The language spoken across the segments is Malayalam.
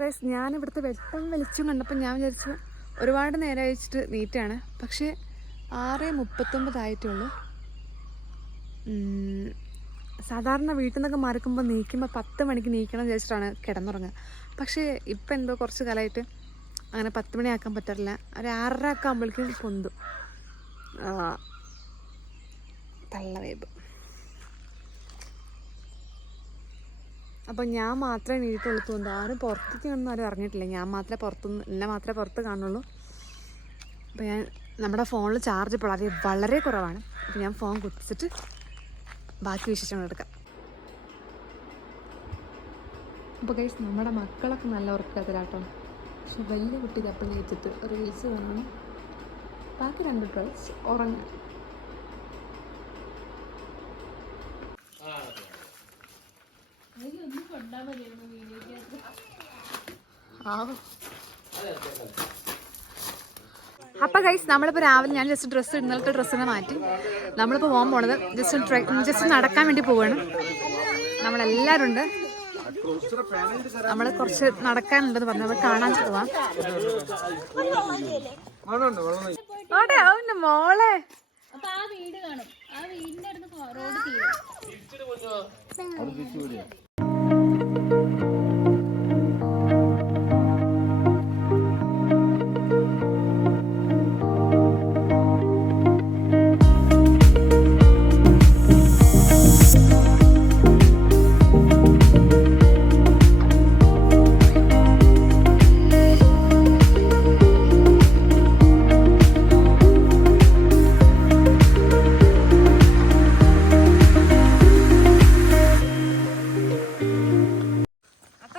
ഗൈസ് ഞാൻ ഇവിടുത്തെ വെട്ടം വെളിച്ചം കണ്ടപ്പോൾ ഞാൻ വിചാരിച്ചു ഒരുപാട് നേരം അയച്ചിട്ട് നീറ്റാണ്. പക്ഷേ ആറ് മുപ്പത്തൊമ്പതായിട്ടുള്ളൂ. സാധാരണ വീട്ടിൽ നിന്നൊക്കെ മറക്കുമ്പോൾ നീക്കുമ്പോൾ പത്ത് മണിക്ക് നീക്കണം എന്ന് വിചാരിച്ചിട്ടാണ് കിടന്നുറങ്ങുക. പക്ഷേ ഇപ്പം എന്തോ കുറച്ച് കാലമായിട്ട് അങ്ങനെ പത്ത് മണിയാക്കാൻ പറ്റാറില്ല ഒരു ആറര ഒക്കെ ആകുമ്പോഴേക്കും പൊന്തും. ആ, തള്ള അപ്പോൾ ഞാൻ മാത്രമേ എണീറ്റുള്ളൂ തോന്നുന്നു ആരും പുറത്തേക്ക് ഒന്നും ആരും അറിഞ്ഞിട്ടില്ല ഞാൻ മാത്രമേ പുറത്തുനിന്ന് എന്നെ മാത്രമേ പുറത്ത് കാണുള്ളൂ. അപ്പോൾ ഞാൻ നമ്മുടെ ഫോണിൽ ചാർജ് ഇപ്പോൾ വളരെ വളരെ കുറവാണ്. അപ്പോൾ ഞാൻ ഫോൺ കുത്തിച്ചിട്ട് ബാക്കി വിശേഷങ്ങൾ എടുക്കാം. അപ്പോൾ കൈസ് നമ്മുടെ മക്കളൊക്കെ നല്ല ഉറക്കത്തിലാട്ടോ. പക്ഷെ വലിയ കുട്ടി തപ്പിൾ വെച്ചിട്ട് റീൽസ് കാണണം. ബാക്കി രണ്ട് ഡ്രസ് ഉറങ്ങും. അപ്പോൾ ഗൈസ് നമ്മളിപ്പോൾ രാവിലെ ഞാൻ ജസ്റ്റ് ഡ്രസ്സ് ഇന്നലത്തെ ഡ്രസ്സിനെ മാറ്റി. നമ്മളിപ്പോൾ പോകാൻ പോണത് ജസ്റ്റ് ജസ്റ്റ് നടക്കാൻ വേണ്ടി പോവാണ്. നമ്മളെല്ലാരും ഉണ്ട് നമ്മൾ കുറച്ച് നടക്കാനുണ്ടെന്ന് പറഞ്ഞു. അപ്പോൾ കാണാൻ പോവാം. ഓടെ മോളെ. ആ വീട് കാണും. ആ വീടിന്റെ അടുത്ത് റോഡ് തീരും.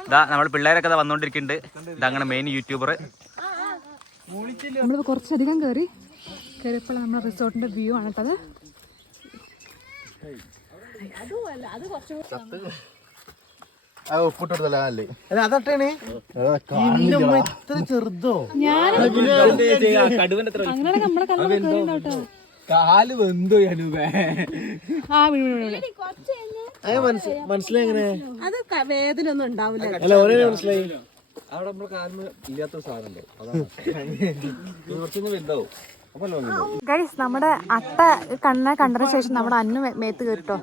ഇതാ നമ്മൾ പിള്ളേരൊക്കെ വന്നോണ്ടിരിക്കുന്നുണ്ട്. ഇതങ്ങനെ മെയിൻ യൂട്യൂബർ നമ്മളിപ്പോൾ കുറച്ചധികം കയറി കയറിയപ്പോൾ നമ്മുടെ റിസോർട്ടിന്റെ വ്യൂ ആണ് കേട്ടത് ചെറുതോ? അങ്ങനെ നമ്മളെ കണ്ടോ കാൽ വെന്തോ ആ മനസ്സിലായി എങ്ങനെ അത് ക- വേദന ഒന്നും ഉണ്ടാവില്ല. അല്ല ഒരേ മനസ്സിലായി. അവിടെ നമ്മൾ കാലിന് ഇല്ലാത്ത സാധനം കുറച്ചൊന്നും വലുതാവും. ഗൈസ് നമ്മുടെ അട്ട കണ്ണ കണ്ടതിന് ശേഷം നമ്മുടെ അന്ന് മേത്ത് കേട്ടോ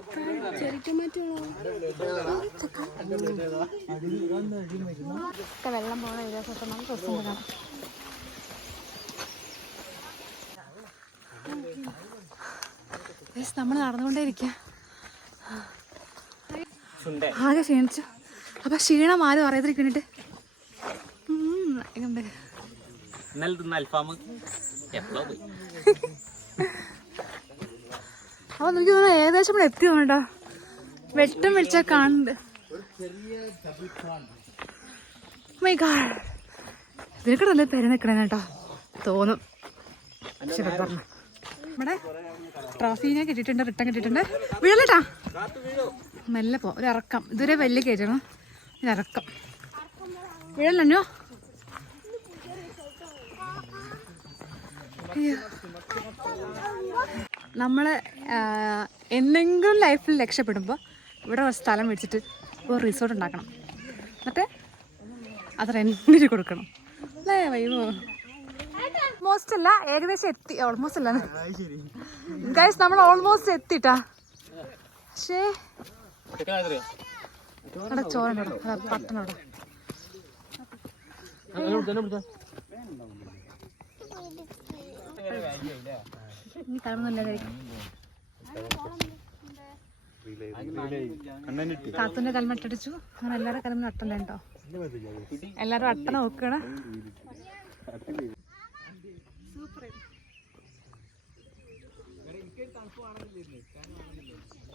വെള്ളം പോകണ ഏരിയാസൊക്കെ നമുക്ക് പ്രശ്നം കാണാം. നമ്മൾ നടന്നുകൊണ്ടേ ഇരിക്കുക ആകെ ക്ഷീണിച്ചു. അപ്പൊ ക്ഷീണം ആരും അറിയാതിരിക്കണിട്ട് അപ്പൊ എനിക്ക് തോന്നുന്നു ഏകദേശം ഇവിടെ എത്തി തോന്നട്ടോ വെട്ടം വെളിച്ചാ കാണുന്നുണ്ട്. മൈ ഗാഡ് ഇതിനൊക്കെ പെര നിക്കണേ കേട്ടോ തോന്നും. ഇവിടെ ട്രോഫീനെ കിട്ടിയിട്ടുണ്ട് റിട്ടേൺ കിട്ടിയിട്ടുണ്ട്. വീഴല്ലേട്ടാ മെല്ലെ പോ. ഒരു ഇറക്കം. ഇതുവരെ വലിയ കയറ്റണം. ഒരു ഇറക്കം. വീഴല്ലോ നമ്മൾ എന്തെങ്കിലും ലൈഫിൽ രക്ഷപ്പെടുമ്പോൾ ഇവിടെ ഒരു സ്ഥലം മേടിച്ചിട്ട് ഒരു റിസോർട്ട് ഉണ്ടാക്കണം. എന്നിട്ട് അത് റെന്റിന് കൊടുക്കണം. അല്ലേ വൈവോ ഓൾമോസ്റ്റ് അല്ല ഏകദേശം എത്തി. ഓൾമോസ്റ്റ് അല്ല. ഗൈസ് നമ്മൾ ഓൾമോസ്റ്റ് എത്തിട്ടാ. പക്ഷേ അവിടെ ഇനി കാത്തുന്റെ കൽമട്ടടിച്ചു അങ്ങനെ എല്ലാരും കലമ അട്ടണ്ടോ എല്ലാരും അട്ട നോക്കണ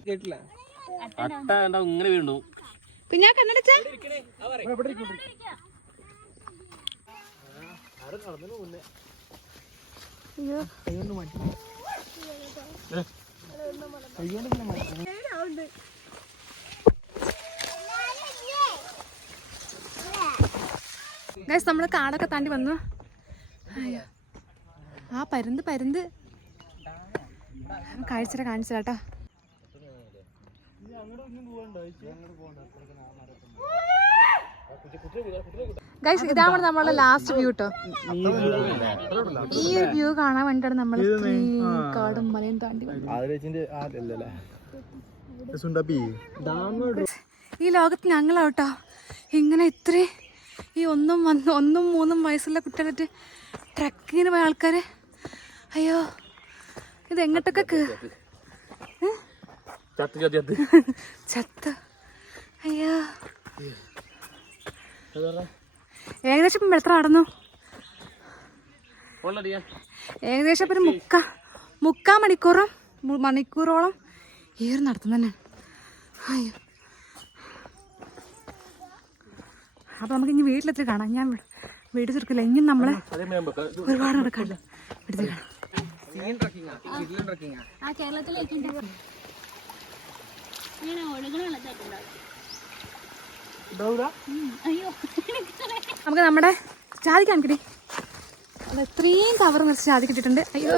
കേട്ടില്ല. അട്ട എന്താ ഇങ്ങനെ വീണ്ടു പിന്നെ കണ്ണടിച്ച നമ്മൾ കാടൊക്കെ താണ്ടി വന്നു. അയ്യോ. ആ പരുന്ത് പരുന്ത്. കാഴ്ച കാണിച്ചു ഗൈസ് ഇതാണ് നമ്മളെ ലാസ്റ്റ് വ്യൂ കേട്ടോ ഈ ഒരു വ്യൂ കാണാൻ വേണ്ടിയിട്ടാണ് നമ്മൾ കാടും മലയും താണ്ടി വന്നത്. ഈ ലോകത്ത് ഞങ്ങളാട്ടോ. ഇങ്ങനെ ഇത്രയും ഈ ഒന്നും വന്ന് ഒന്നും മൂന്നും വയസ്സുള്ള കുട്ടികളായിട്ട് ട്രക്കിങ്ങിന് പോയ ആൾക്കാര്. അയ്യോ ഇത് എങ്ങോട്ടൊക്കെ? ചത്ത് അയ്യോ. ഏകദേശം ഇപ്പം എത്ര നടന്നു? ഏകദേശം ഇപ്പം ഒരു മുക്കാ മുക്കാ മണിക്കൂറും മണിക്കൂറോളം ഈ ഒരു നടത്തം തന്നെ. അയ്യോ. അപ്പൊ നമുക്ക് ഇനി വീട്ടിലെത്തി കാണാം. ഞാൻ വീട് ചെറുക്കില്ല ഇനിയും നമ്മൾ ഒരുപാട് നടക്കാണ്ട് വീട്ടിൽ കാണാം. ആ കേരളത്തിലേക്ക് ഇങ്ങനെ ഒഴുകണ വെള്ളത്തായിട്ടുണ്ടാവും അയ്യോ നമുക്ക് നമ്മുടെ ജാതി കാണിക്കടി. അത് ഇത്രയും കവർ നിറച്ച് ജാതി കിട്ടിയിട്ടുണ്ട്. അയ്യോ.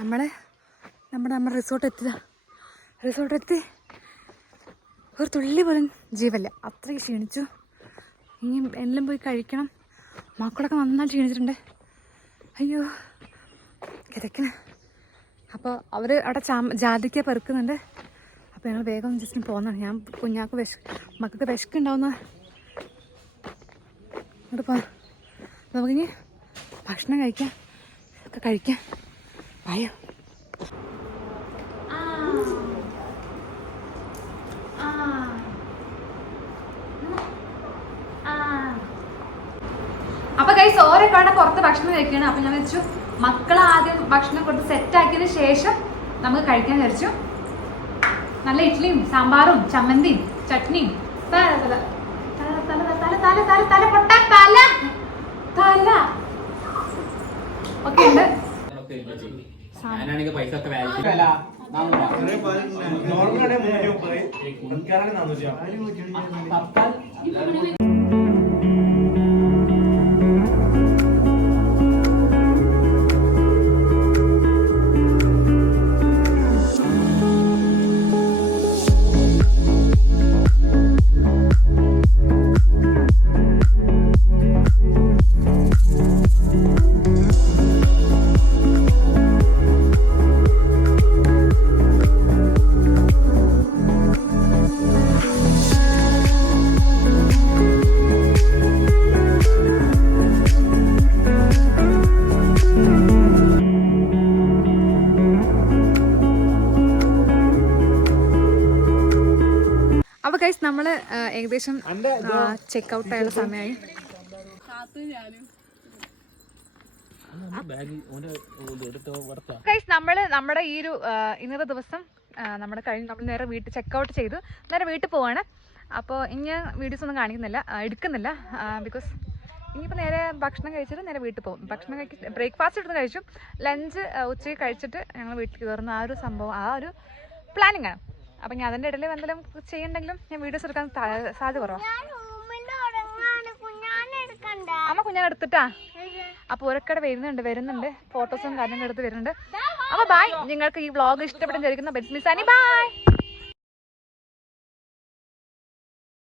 നമ്മളെ നമ്മുടെ നമ്മുടെ റിസോർട്ട് എത്തിയതാ. റിസോർട്ട് എത്തി. ഒരു തുള്ളി പോലും ജീവല്ല. അത്രയും ക്ഷീണിച്ചു. ഇനി എല്ലാം പോയി കഴിക്കണം. മക്കളൊക്കെ നന്നായി ക്ഷീണിച്ചിട്ടുണ്ട്. അയ്യോ കിതക്കണ അപ്പോൾ അവർ അവിടെ ചാ ജാതിക്ക പെറുക്കുന്നുണ്ട്. അപ്പോൾ ഞങ്ങൾ വേഗം ജസ്റ്റ് പോകുന്നതാണ് ഞാൻ കുഞ്ഞാക്ക് വിശ മക്കൾക്ക് വിശക്കുണ്ടാവുന്ന ഇങ്ങോട്ട് പോ. നമുക്കിനി ഭക്ഷണം കഴിക്കാം. ഒക്കെ കഴിക്കാം. ഭയം അപ്പൊ കൈസ് ഓരോ പുറത്ത് ഭക്ഷണം കഴിക്കുകയാണ്. അപ്പൊ ഞാൻ വെച്ചു. മക്കൾ ആദ്യം ഭക്ഷണം കൊടുത്ത് സെറ്റ് ആക്കിയതിന് ശേഷം നമുക്ക് കഴിക്കാൻ വിചാരിച്ചു. നല്ല ഇഡ്ലിയും സാമ്പാറും ചമ്മന്തിയും ചട്നിയും. തല തല തല തല തല തല ഒക്കെ കൈസ് നമ്മൾ ഏകദേശം ചെക്ക് ഔട്ട് ആയുള്ള സമയമായി ഗൈസ് നമ്മൾ നമ്മുടെ ഈ ഒരു ഇന്നത്തെ ദിവസം നമ്മുടെ കഴിഞ്ഞ് നമ്മൾ നേരെ വീട്ടിൽ ചെക്ക് ഔട്ട് ചെയ്തു. നേരെ വീട്ടിൽ പോവാണ്. അപ്പോൾ ഇനി വീഡിയോസ് ഒന്നും കാണിക്കുന്നില്ല എടുക്കുന്നില്ല ബിക്കോസ് ഇനിയിപ്പോൾ നേരെ ഭക്ഷണം കഴിച്ചിട്ട് നേരെ വീട്ടിൽ പോകും. ഭക്ഷണം കഴിച്ച് ബ്രേക്ക്ഫാസ്റ്റ് എടുത്ത് കഴിച്ചു. ലഞ്ച് ഉച്ചയ്ക്ക് കഴിച്ചിട്ട് ഞങ്ങൾ വീട്ടിൽ കയറുന്ന. ആ ഒരു സംഭവം ആ ഒരു പ്ലാനിങ് ആണ്. അപ്പം ഞാൻ അതിന്റെ ഇടയിൽ എന്തെങ്കിലും ചെയ്യണ്ടെങ്കിലും ഞാൻ വീഡിയോസ് എടുക്കാൻ സാധ്യത കുറവാണ് അമ്മ കുഞ്ഞാൻ എടുത്തിട്ടാ? അപ്പൊ ഒരക്കടെ വരുന്നുണ്ട് വരുന്നുണ്ട്. ഫോട്ടോസും കാര്യങ്ങളും എടുത്ത് വരുന്നുണ്ട്. അപ്പൊ ബായ് നിങ്ങൾക്ക് ഈ വ്ളോഗ് ഇഷ്ടപ്പെട്ടെന്ന് ചോദിക്കുന്ന ബെറ്റ്സ് മിസ് അനി ബായ്